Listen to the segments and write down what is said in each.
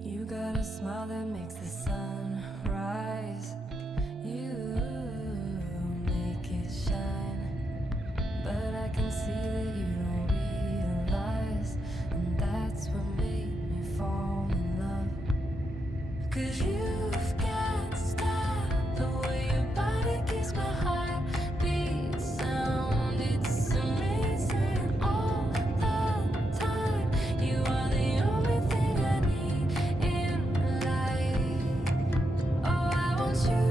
You got a smile that makes the sun rise. You make it shine. But I can see that you don't realize, and that's what made me fall in love. 'Cause you've got style, the way your body keeps my heart beat sound. It's amazing all the time. You are the only thing I need in life. Oh, I want you.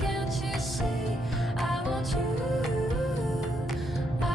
Can't you see? I want you. I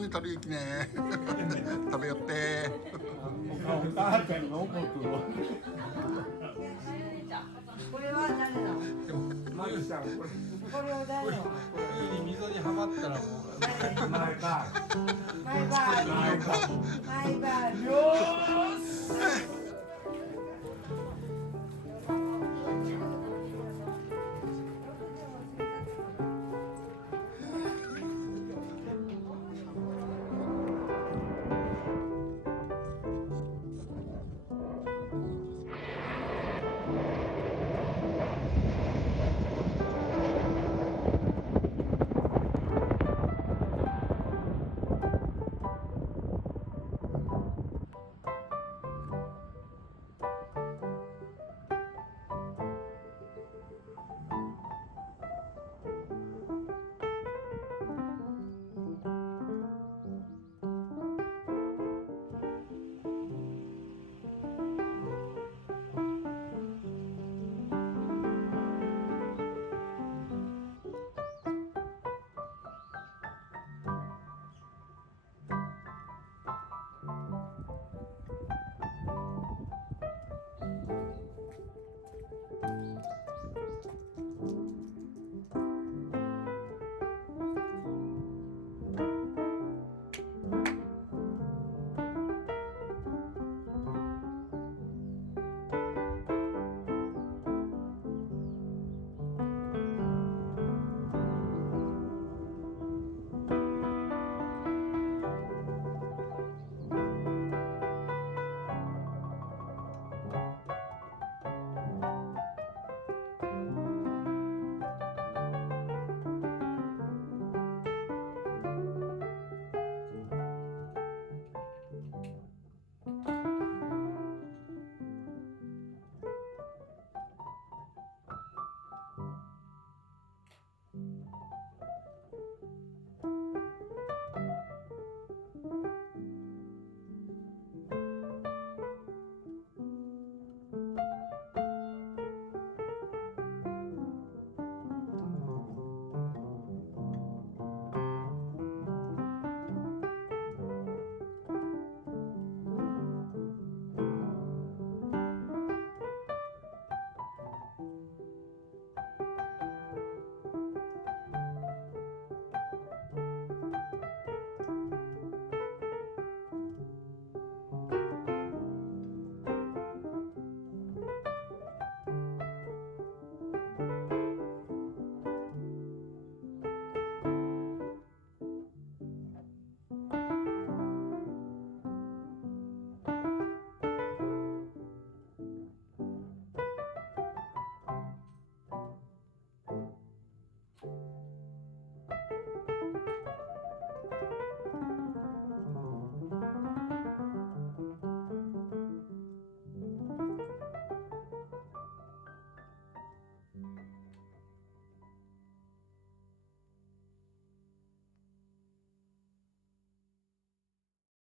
に食べ行きね。食べよって。お母ちゃんのことを。これは誰なの？マユさん、これ。これは誰なの？溝にはまったらもう。マイバー。マイバーイ。マイバーイ。よーし。